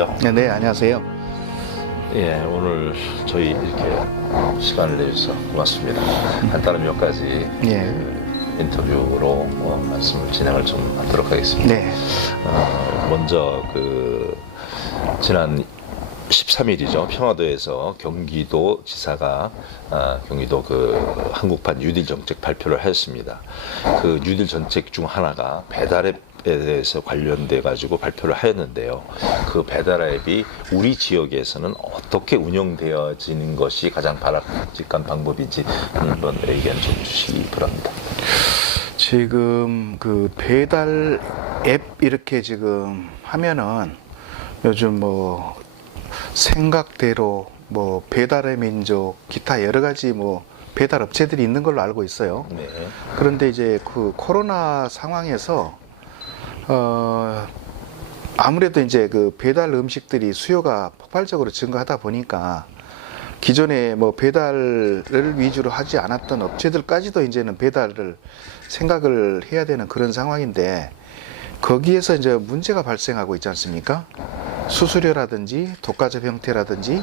안녕하세요. 네, 안녕하세요. 예, 오늘 저희 이렇게 시간을 내주셔서 고맙습니다. 간단한 몇 가지 예. 인터뷰로 말씀을 진행을 좀 하도록 하겠습니다. 네. 먼저 지난 13일이죠. 평화도에서 경기도 지사가 경기도 한국판 뉴딜 정책 발표를 하였습니다. 그 뉴딜 정책 중 하나가 배달앱에 대해서 관련돼 가지고 발표를 하였는데요. 그 배달앱이 우리 지역에서는 어떻게 운영되어지는 것이 가장 바람직한 방법인지 한번 의견 좀 주시기 바랍니다. 지금 그 배달 앱 이렇게 지금 하면은 요즘 뭐 생각대로 뭐 배달의 민족 기타 여러 가지 뭐 배달 업체들이 있는 걸로 알고 있어요. 네. 그런데 이제 그 코로나 상황에서 아무래도 이제 그 배달 음식들이 수요가 폭발적으로 증가하다 보니까 기존에 뭐 배달을 위주로 하지 않았던 업체들까지도 이제는 배달을 생각을 해야 되는 그런 상황인데, 거기에서 이제 문제가 발생하고 있지 않습니까? 수수료라든지 독과점 형태라든지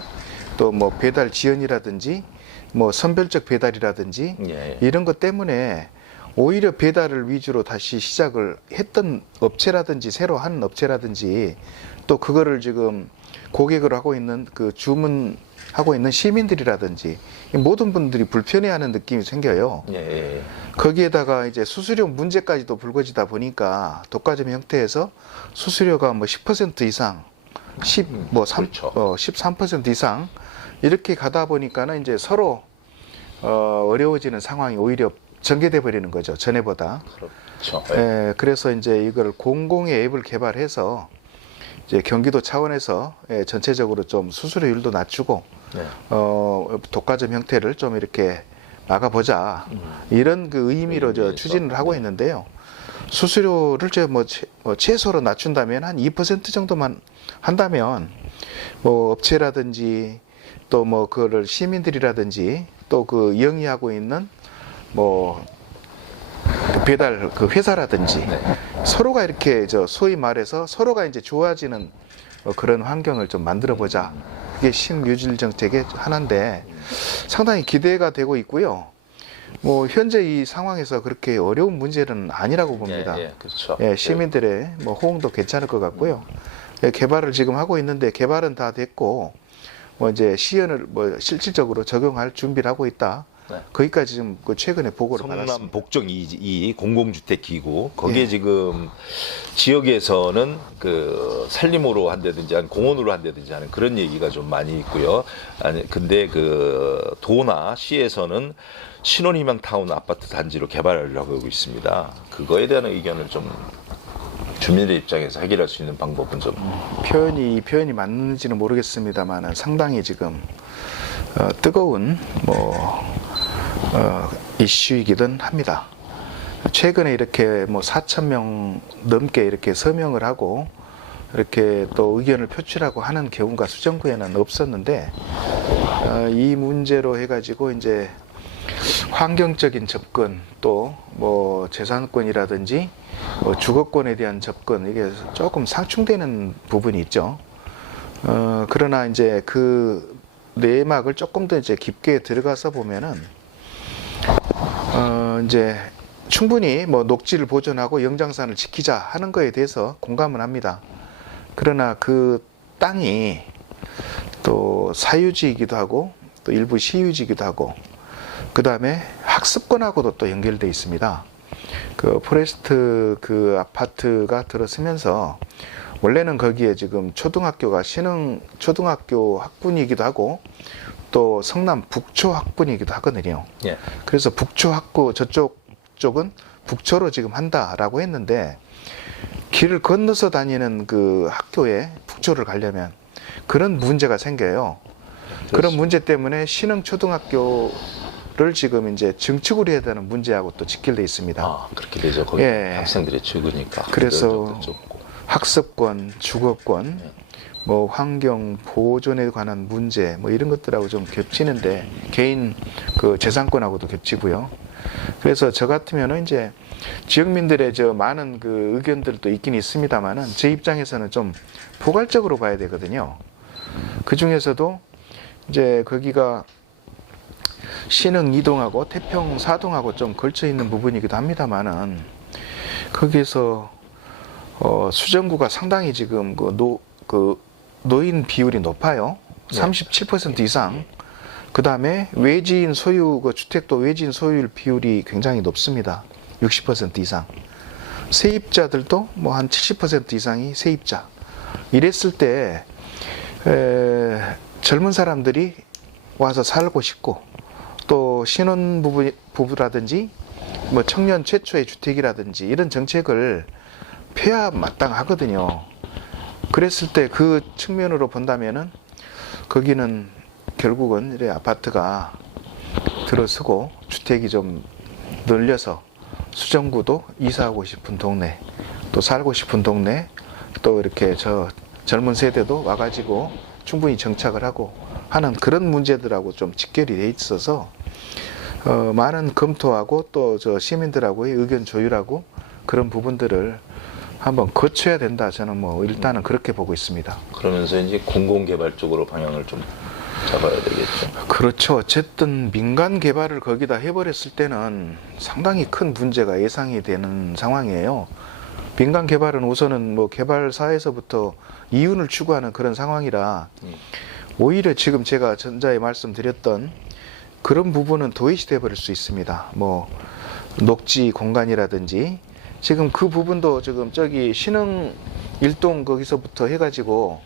또 뭐 배달 지연이라든지 뭐 선별적 배달이라든지 예. 이런 것 때문에 오히려 배달을 위주로 다시 시작을 했던 업체라든지 새로 한 업체라든지 또 그거를 지금 고객으로 하고 있는 그 주문하고 있는 시민들이라든지 모든 분들이 불편해하는 느낌이 생겨요. 예. 거기에다가 이제 수수료 문제까지도 불거지다 보니까 독과점 형태에서 수수료가 뭐 10% 이상, 13% 이상 이렇게 가다 보니까는 이제 서로 어려워지는 상황이 오히려 전개돼 버리는 거죠, 전에보다. 그렇죠. 예, 그래서 이제 이걸 공공의 앱을 개발해서 이제 경기도 차원에서 전체적으로 좀 수수료율도 낮추고 네. 독과점 형태를 좀 이렇게 막아보자, 이런 그 의미로 추진을 하고 있는데요. 수수료를 최소로 낮춘다면 한 2% 정도만 한다면 뭐 업체라든지 또 뭐 그거를 시민들이라든지 또 그 영위하고 있는 뭐 배달 그 회사라든지 서로가 이렇게 소위 말해서 서로가 이제 좋아지는 그런 환경을 좀 만들어 보자. 그게 신뉴딜 정책의 하나인데 상당히 기대가 되고 있고요. 뭐 현재 이 상황에서 그렇게 어려운 문제는 아니라고 봅니다. 그렇죠. 시민들의 뭐 호응도 괜찮을 것 같고요. 개발을 지금 하고 있는데 개발은 다 됐고 뭐 이제 시연을 뭐 실질적으로 적용할 준비를 하고 있다. 네. 거기까지 지금 최근에 보고를 성남 받았습니다. 복정 2 공공주택 기구 거기에 예. 지금 지역에서는 그 산림으로 한다든지 아니 공원으로 한다든지 하는 그런 얘기가 좀 많이 있고요. 아니 근데 그 도나 시에서는 신혼희망 타운 아파트 단지로 개발을 하고 있습니다. 그거에 대한 의견을 좀 주민들 입장에서 해결할 수 있는 방법은 좀 이 표현이 맞는지는 모르겠습니다만 상당히 지금 뜨거운 이슈이기는 합니다. 최근에 이렇게 뭐 4,000명 넘게 이렇게 서명을 하고 이렇게 또 의견을 표출하고 하는 경우가 수정구에는 없었는데, 이 문제로 해가지고 이제 환경적인 접근 또 뭐 재산권이라든지 주거권에 대한 접근, 이게 조금 상충되는 부분이 있죠. 그러나 이제 그 내막을 조금 더 이제 깊게 들어가서 보면은 이제 충분히 뭐 녹지를 보존하고 영장산을 지키자 하는 거에 대해서 공감은 합니다. 그러나 그 땅이 또 사유지이기도 하고 또 일부 시유지이기도 하고 그 다음에 학습권하고도 또 연결되어 있습니다. 그 포레스트 그 아파트가 들어서면서 원래는 거기에 지금 초등학교가 신흥 초등학교 학군이기도 하고 또 성남 북초 학군이기도 하거든요. 예. 그래서 북초 학구 쪽은 북초로 지금 한다라고 했는데, 길을 건너서 다니는 그 학교에 북초를 가려면 그런 문제가 생겨요. 그런 문제 때문에 신흥 초등학교를 지금 이제 증축을 해야 되는 문제하고 또 직결돼 있습니다. 그렇게 되죠. 거기 예. 학생들이 죽으니까. 그래서 학습권, 주거권, 뭐 환경 보존에 관한 문제 뭐 이런 것들하고 좀 겹치는데, 개인 그 재산권하고도 겹치고요. 그래서 저 같으면은 이제 지역민들의 저 많은 그 의견들도 있긴 있습니다만은 제 입장에서는 좀 포괄적으로 봐야 되거든요. 그 중에서도 이제 거기가 신흥 2동하고 태평 4동하고 좀 걸쳐 있는 부분이기도 합니다만은 거기에서 수정구가 상당히 지금 그 노인 비율이 높아요. 37% 이상. 그 다음에 외지인 소유, 그 주택도 외지인 소유율 비율이 굉장히 높습니다. 60% 이상. 세입자들도 뭐 한 70% 이상이 세입자. 이랬을 때, 젊은 사람들이 와서 살고 싶고, 또 신혼부부라든지, 뭐 청년 최초의 주택이라든지 이런 정책을 펴야 마땅하거든요. 그랬을 때 그 측면으로 본다면은 거기는 결국은 이래 아파트가 들어서고 주택이 좀 늘려서 수정구도 이사하고 싶은 동네, 또 살고 싶은 동네, 또 이렇게 저 젊은 세대도 와가지고 충분히 정착을 하고 하는 그런 문제들하고 좀 직결이 돼 있어서 많은 검토하고 또 저 시민들하고의 의견 조율하고 그런 부분들을 한번 거쳐야 된다. 저는 뭐 일단은 그렇게 보고 있습니다. 그러면서 이제 공공개발 쪽으로 방향을 좀 잡아야 되겠죠. 그렇죠. 어쨌든 민간 개발을 거기다 해버렸을 때는 상당히 큰 문제가 예상이 되는 상황이에요. 민간 개발은 우선은 뭐 개발사에서부터 이윤을 추구하는 그런 상황이라 오히려 지금 제가 전자에 말씀드렸던 그런 부분은 도외시 돼버릴 수 있습니다. 뭐 녹지 공간이라든지 지금 그 부분도 지금 저기 신흥 일동 거기서부터 해가지고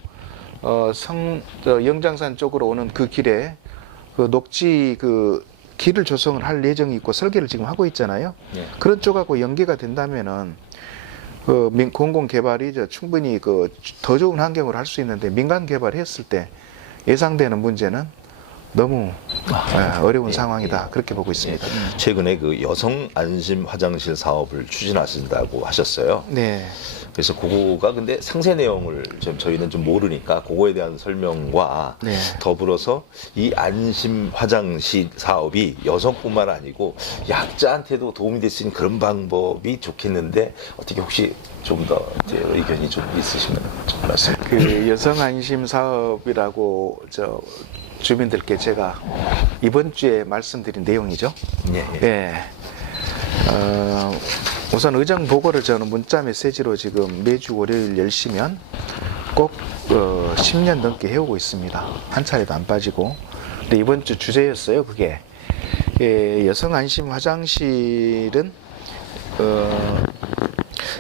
영장산 쪽으로 오는 그 길에 그 녹지 그 길을 조성을 할 예정이 있고 설계를 지금 하고 있잖아요. 예. 그런 쪽하고 연계가 된다면은 그 공공 개발이 충분히 그 더 좋은 환경으로 할 수 있는데 민간 개발했을 때 예상되는 문제는 너무 어려운 상황이다. 그렇게 보고 있습니다. 최근에 그 여성 안심 화장실 사업을 추진하신다고 하셨어요. 네. 그래서 그거가 근데 상세 내용을 저희는 좀 모르니까 그거에 대한 설명과 네. 더불어서 이 안심 화장실 사업이 여성뿐만 아니고 약자한테도 도움이 될 수 있는 그런 방법이 좋겠는데 어떻게 혹시 좀 더 의견이 좀 있으시면 좀 말씀. 그 여성 안심 사업이라고 저 주민들께 제가 이번 주에 말씀드린 내용이죠. 예. 예. 우선 의정 보고를 저는 문자 메시지로 지금 매주 월요일 10시면 꼭 10년 넘게 해오고 있습니다. 한 차례도 안 빠지고. 근데 이번 주 주제였어요, 그게. 예, 여성 안심 화장실은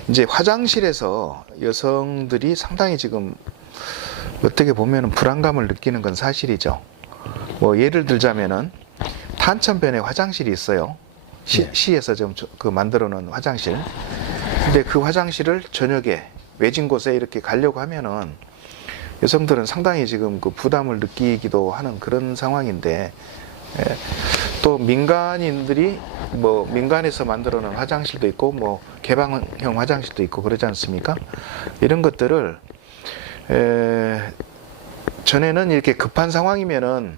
이제 화장실에서 여성들이 상당히 지금 어떻게 보면 불안감을 느끼는 건 사실이죠. 뭐 예를 들자면은 탄천변에 화장실이 있어요. 시에서 좀 그 만들어 놓은 화장실. 근데 그 화장실을 저녁에 외진 곳에 이렇게 가려고 하면은 여성들은 상당히 지금 그 부담을 느끼기도 하는 그런 상황인데, 또 민간인들이 뭐 민간에서 만들어 놓은 화장실도 있고 뭐 개방형 화장실도 있고 그러지 않습니까? 이런 것들을 전에는 이렇게 급한 상황이면은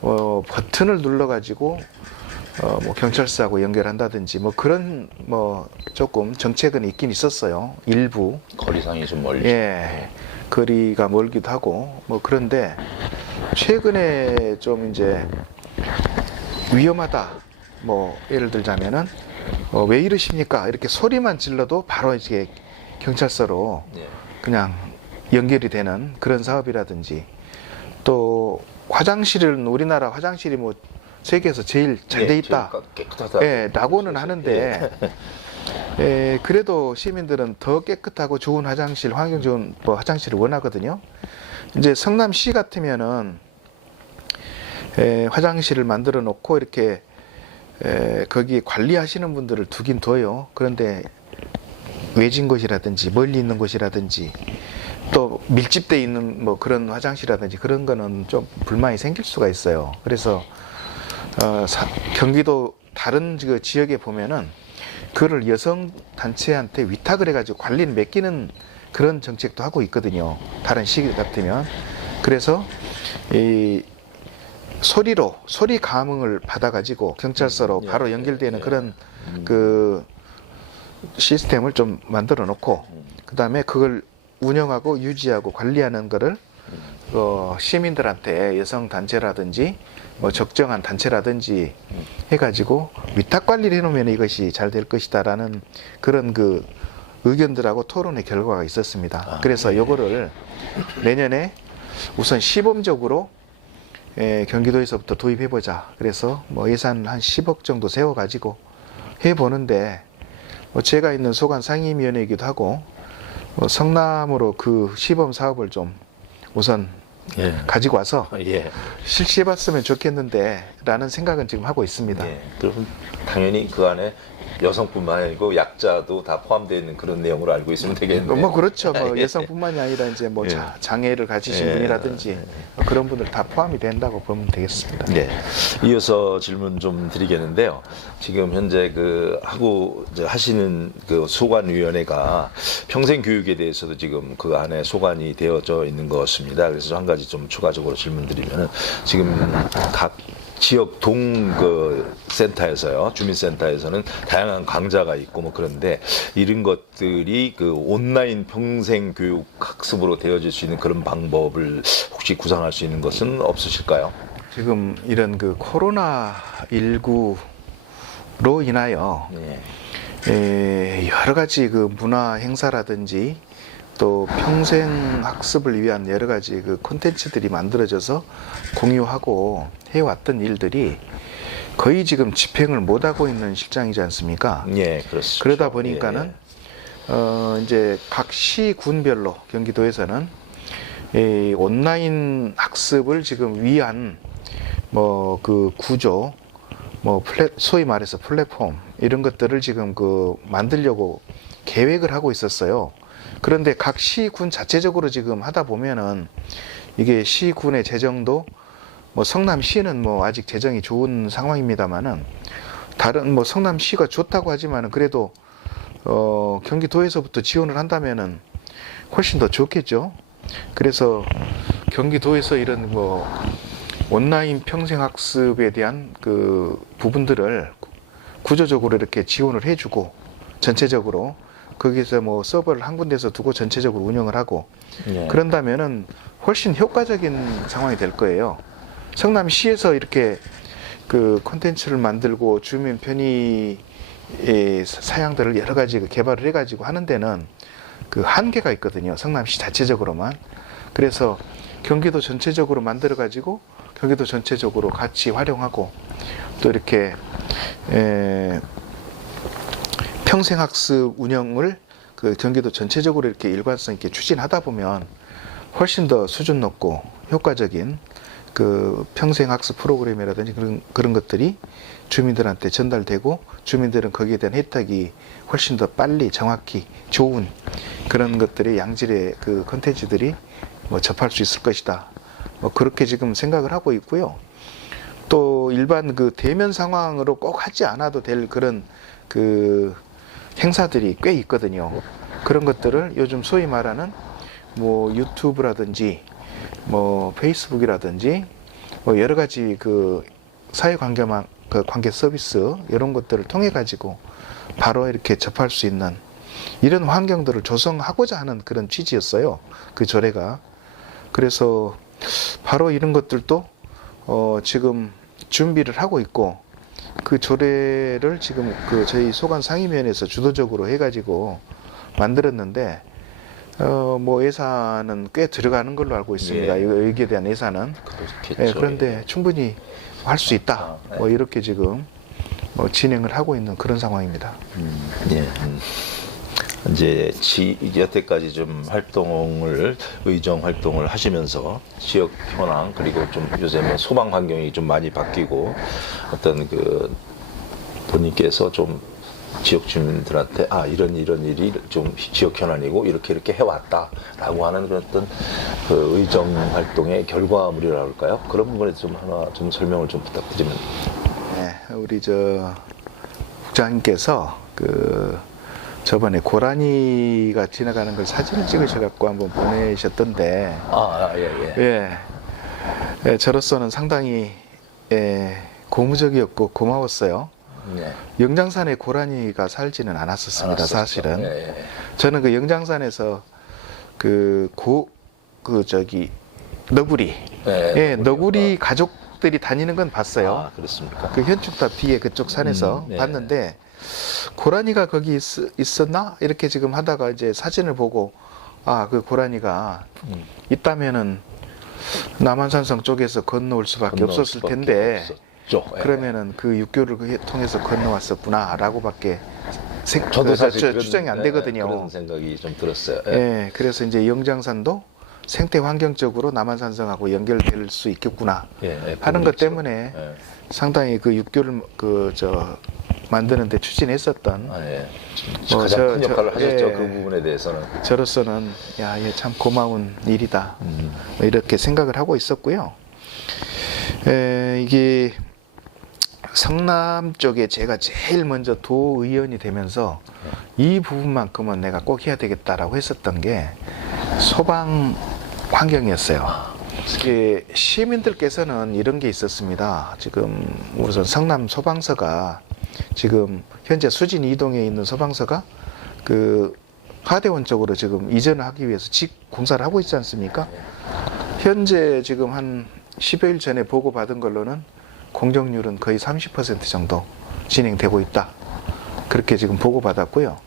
버튼을 눌러가지고 뭐 경찰서하고 연결한다든지 뭐 그런 뭐 조금 정책은 있긴 있었어요. 일부. 거리상이 좀 멀죠. 예. 거리가 멀기도 하고 뭐 그런데 최근에 좀 이제 위험하다. 뭐 예를 들자면은 왜 이러십니까? 이렇게 소리만 질러도 바로 이제 경찰서로 예. 그냥 연결이 되는 그런 사업이라든지 또 화장실은 우리나라 화장실이 뭐 세계에서 제일 잘 돼 있다. 깨끗하다. 예, 라고는 하는데 그래도 시민들은 더 깨끗하고 좋은 화장실, 환경 좋은 뭐 화장실을 원하거든요. 이제 성남시 같으면은 화장실을 만들어 놓고 이렇게 거기 관리하시는 분들을 두긴 둬요. 그런데 외진 곳이라든지 멀리 있는 곳이라든지 또 밀집돼 있는 뭐 그런 화장실이라든지 그런 거는 좀 불만이 생길 수가 있어요. 그래서 경기도 다른 그 지역에 보면은 그를 여성 단체한테 위탁을 해가지고 관리를 맡기는 그런 정책도 하고 있거든요. 다른 시 같으면. 그래서 이 소리 감응을 받아가지고 경찰서로 바로 연결되는 그런 그 시스템을 좀 만들어 놓고 그 다음에 그걸 운영하고 유지하고 관리하는 거를 시민들한테 여성 단체라든지 뭐 적정한 단체라든지 해가지고 위탁 관리를 해놓으면 이것이 잘 될 것이다라는 그런 그 의견들하고 토론의 결과가 있었습니다. 그래서 요거를 내년에 우선 시범적으로 경기도에서부터 도입해보자. 그래서 뭐 예산 한 10억 정도 세워가지고 해보는데 제가 있는 소관 상임위원회이기도 하고 성남으로 그 시범 사업을 좀 우선 가지고 와서 실시해봤으면 좋겠는데 라는 생각은 지금 하고 있습니다. 그럼 당연히 그 안에 여성뿐만 아니고 약자도 다 포함되어 있는 그런 내용으로 알고 있으면 되겠네요. 뭐 그렇죠. 뭐 여성뿐만이 아니라 이제 뭐 장애를 가지신 분이라든지 그런 분들 다 포함이 된다고 보면 되겠습니다. 네. 이어서 질문 좀 드리겠는데요. 지금 현재 하시는 그 소관위원회가 평생교육에 대해서도 지금 그 안에 소관이 되어져 있는 것입니다. 그래서 한 가지 좀 추가적으로 질문드리면은 지금 각 지역 센터에서요, 주민센터에서는 다양한 강좌가 있고 뭐 그런데 이런 것들이 그 온라인 평생교육 학습으로 되어질 수 있는 그런 방법을 혹시 구상할 수 있는 것은 없으실까요? 지금 이런 그 코로나19로 인하여 여러 가지 그 문화 행사라든지 또 평생 학습을 위한 여러 가지 그 콘텐츠들이 만들어져서 공유하고 해왔던 일들이 거의 지금 집행을 못하고 있는 실정이지 않습니까? 그렇습니다. 그러다 보니까는 이제 각 시 군별로 경기도에서는 이 온라인 학습을 지금 위한 뭐 그 구조, 뭐 소위 말해서 플랫폼 이런 것들을 지금 그 만들려고 계획을 하고 있었어요. 그런데 각 시군 자체적으로 지금 하다 보면은 이게 시군의 재정도 뭐 성남시는 뭐 아직 재정이 좋은 상황입니다만은 다른 뭐 성남시가 좋다고 하지만은 그래도 경기도에서부터 지원을 한다면은 훨씬 더 좋겠죠. 그래서 경기도에서 이런 뭐 온라인 평생학습에 대한 그 부분들을 구조적으로 이렇게 지원을 해주고 전체적으로 거기서 뭐 서버를 한 군데서 두고 전체적으로 운영을 하고 그런다면은 훨씬 효과적인 상황이 될 거예요. 성남시에서 이렇게 그 콘텐츠를 만들고 주민 편의의 사양들을 여러 가지 개발을 해가지고 하는 데는 그 한계가 있거든요. 성남시 자체적으로만. 그래서 경기도 전체적으로 만들어가지고 경기도 전체적으로 같이 활용하고 또 이렇게 평생학습 운영을 그 경기도 전체적으로 이렇게 일관성 있게 추진하다 보면 훨씬 더 수준 높고 효과적인 그 평생학습 프로그램이라든지 그런 것들이 주민들한테 전달되고 주민들은 거기에 대한 혜택이 훨씬 더 빨리 정확히 좋은 그런 것들이 양질의 그 컨텐츠들이 뭐 접할 수 있을 것이다. 뭐 그렇게 지금 생각을 하고 있고요. 또 일반 그 대면 상황으로 꼭 하지 않아도 될 그런 그 행사들이 꽤 있거든요. 그런 것들을 요즘 소위 말하는 뭐 유튜브라든지 뭐 페이스북이라든지 뭐 여러 가지 그 사회관계망 그 관계 서비스 이런 것들을 통해 가지고 바로 이렇게 접할 수 있는 이런 환경들을 조성하고자 하는 그런 취지였어요. 그 조례가. 그래서 바로 이런 것들도 지금 준비를 하고 있고 그 조례를 지금 그 저희 소관 상임위원회에서 주도적으로 해가지고 만들었는데 뭐 예산은 꽤 들어가는 걸로 알고 있습니다. 여기에 대한 예산은. 그런데 충분히 할 수 있다. 뭐 이렇게 지금 뭐 진행을 하고 있는 그런 상황입니다. 이제 여태까지 좀 의정 활동을 하시면서 지역 현황 그리고 좀 요새 뭐 소방 환경이 좀 많이 바뀌고 어떤 그 본인께서 좀 지역 주민들한테 이런 일이 좀 지역 현안이고 이렇게 해왔다라고 하는 그런 어떤 그 의정 활동의 결과물이라고 할까요? 그런 부분에 좀 하나 좀 설명을 좀 부탁드리면. 네, 우리 국장님께서 저번에 고라니가 지나가는 걸 사진을 찍으셔갖고 한번 보내셨던데. 예. 저로서는 상당히 고무적이었고 고마웠어요. 네. 영장산에 고라니가 살지는 않았었습니다. 알았었죠. 사실은 예. 저는 그 영장산에서 너구리, 너구리 가족들이 다니는 건 봤어요. 아, 그렇습니까? 그 현충탑 뒤에 그쪽 산에서 네. 봤는데 고라니가 거기 있었나 이렇게 지금 하다가 이제 사진을 보고 그 고라니가 있다면은 남한산성 쪽에서 건너올 수밖에 없었을 텐데 그러면은 그 육교를 통해서 건너왔었구나라고밖에 저도 사실 추정이 안 되거든요. 그런 생각이 좀 들었어요. 그래서 이제 영장산도 생태 환경적으로 남한산성하고 연결될 수 있겠구나 하는 것 때문에 상당히 그 육교를 만드는데 추진했었던 가장 큰 역할을 하셨죠. 그 부분에 대해서는 저로서는 이게 참 고마운 일이다 이렇게 생각을 하고 있었고요. 이게 성남 쪽에 제가 제일 먼저 도의원이 되면서 이 부분만큼은 내가 꼭 해야 되겠다라고 했었던 게 소방 환경이었어요. 시민들께서는 이런 게 있었습니다. 지금 우선 성남 소방서가 지금 현재 수진 이동에 있는 소방서가 그 하대원 쪽으로 지금 이전을 하기 위해서 공사를 하고 있지 않습니까? 현재 지금 한 10여일 전에 보고받은 걸로는 공정률은 거의 30% 정도 진행되고 있다. 그렇게 지금 보고받았고요.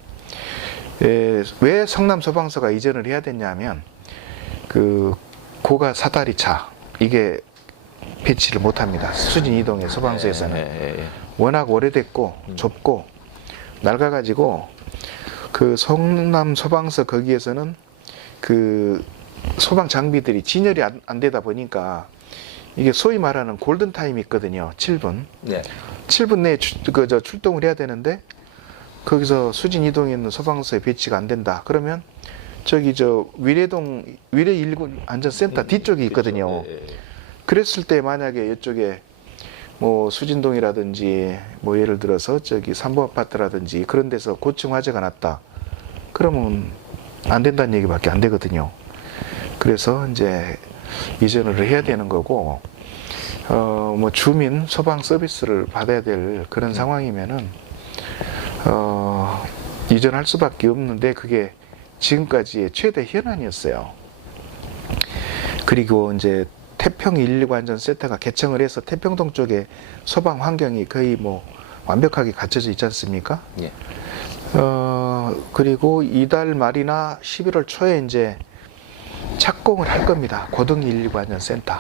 왜 성남 소방서가 이전을 해야 됐냐면 그 고가 사다리차 이게 배치를 못합니다. 수진 이동의 소방서에서는 워낙 오래됐고 좁고 낡아가지고 그 성남 소방서 거기에서는 그 소방 장비들이 진열이 안 되다 보니까 이게 소위 말하는 골든 타임이 있거든요. 7분. 7분 내에 출동을 해야 되는데 거기서 수진 이동에 있는 소방서에 배치가 안 된다. 그러면 위례동 위례 1군 안전센터 뒤쪽이 있거든요. 그랬을 때 만약에 이쪽에 뭐 수진동이라든지 뭐 예를 들어서 삼보 아파트라든지 그런 데서 고층 화재가 났다. 그러면 안 된다는 얘기밖에 안 되거든요. 그래서 이제 이전을 해야 되는 거고 뭐 주민 소방 서비스를 받아야 될 그런 상황이면은 이전할 수밖에 없는데 그게 지금까지의 최대 현안이었어요. 그리고 이제 태평 119 안전센터가 개청을 해서 태평동 쪽에 소방 환경이 거의 뭐 완벽하게 갖춰져 있지 않습니까? 그리고 이달 말이나 11월 초에 이제 착공을 할 겁니다. 고등 119 안전센터.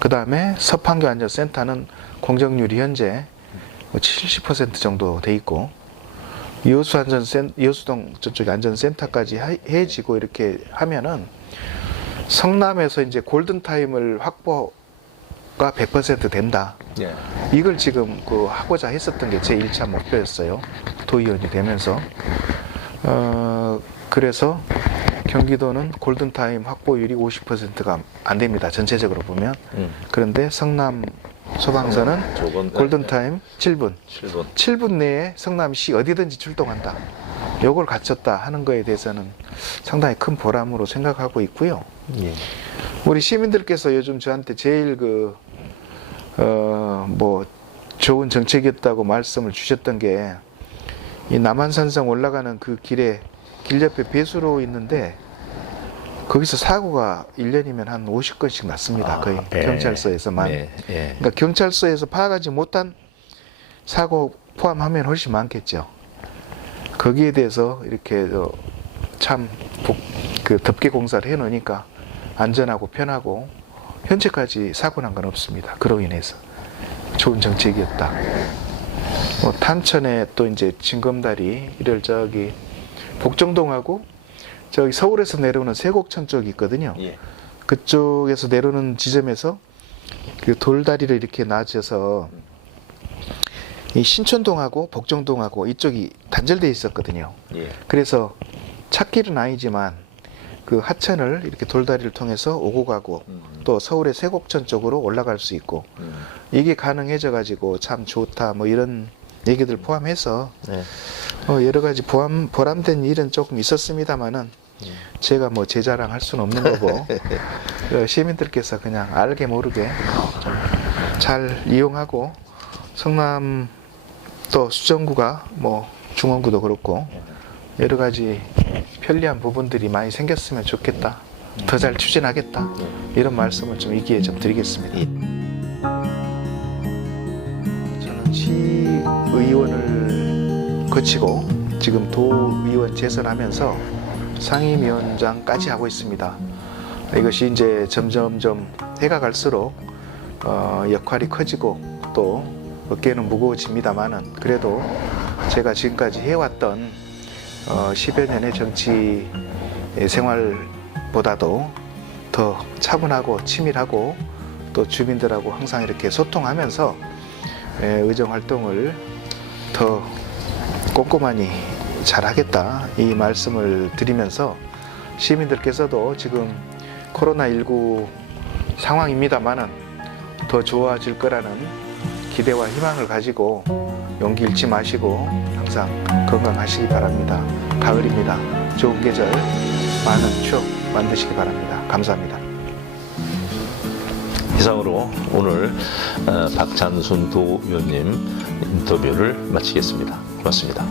그 다음에 서판교 안전센터는 공정률이 현재 70% 정도 돼 있고 여수동 저쪽에 안전센터까지 해지고 이렇게 하면은 성남에서 이제 골든타임을 확보가 100% 된다. 이걸 지금 하고자 했었던 게 제 1차 목표였어요. 도의원이 되면서. 그래서 경기도는 골든타임 확보율이 50%가 안 됩니다. 전체적으로 보면. 그런데 성남 소방서는 골든타임 7분 내에 성남시 어디든지 출동한다. 요걸 갖췄다 하는 거에 대해서는 상당히 큰 보람으로 생각하고 있고요. 우리 시민들께서 요즘 저한테 제일 뭐 좋은 정책이었다고 말씀을 주셨던 게 이 남한산성 올라가는 그 길 옆에 배수로 있는데 거기서 사고가 1년이면 한 50건씩 났습니다. 거의 경찰서에서만. 그러니까 경찰서에서 파악하지 못한 사고 포함하면 훨씬 많겠죠. 거기에 대해서 이렇게 참 덮개 공사를 해놓으니까 안전하고 편하고 현재까지 사고 난 건 없습니다. 그로 인해서 좋은 정책이었다. 뭐 탄천에 또 이제 징검다리를 복정동하고 서울에서 내려오는 세곡천 쪽이 있거든요. 그쪽에서 내려오는 지점에서 그 돌다리를 이렇게 놔줘서 이 신촌동하고 복정동하고 이쪽이 단절되어 있었거든요. 그래서 찾길은 아니지만 그 하천을 이렇게 돌다리를 통해서 오고 가고 또 서울의 세곡천 쪽으로 올라갈 수 있고 이게 가능해져 가지고 참 좋다 뭐 이런 얘기들 포함해서 여러 가지 보람된 일은 조금 있었습니다만은 제가 뭐 제 자랑할 수는 없는 거고 시민들께서 그냥 알게 모르게 잘 이용하고 성남 또 수정구가 뭐 중원구도 그렇고 여러 가지 편리한 부분들이 많이 생겼으면 좋겠다. 더 잘 추진하겠다. 이런 말씀을 좀 이 기회에 좀 드리겠습니다. 저는 시의원을 거치고 지금 도의원 재선하면서 상임위원장까지 하고 있습니다. 이것이 이제 점점점 해가 갈수록 역할이 커지고 또 어깨는 무거워집니다만은 그래도 제가 지금까지 해왔던 10여 년의 정치 생활보다도 더 차분하고 치밀하고 또 주민들하고 항상 이렇게 소통하면서 의정 활동을 더 꼼꼼하니 잘하겠다 이 말씀을 드리면서 시민들께서도 지금 코로나19 상황입니다만은 더 좋아질 거라는 기대와 희망을 가지고 용기 잃지 마시고 항상 건강하시기 바랍니다. 가을입니다. 좋은 계절 많은 추억 만드시기 바랍니다. 감사합니다. 이상으로 오늘 박찬순 도의원님 인터뷰를 마치겠습니다. 고맙습니다.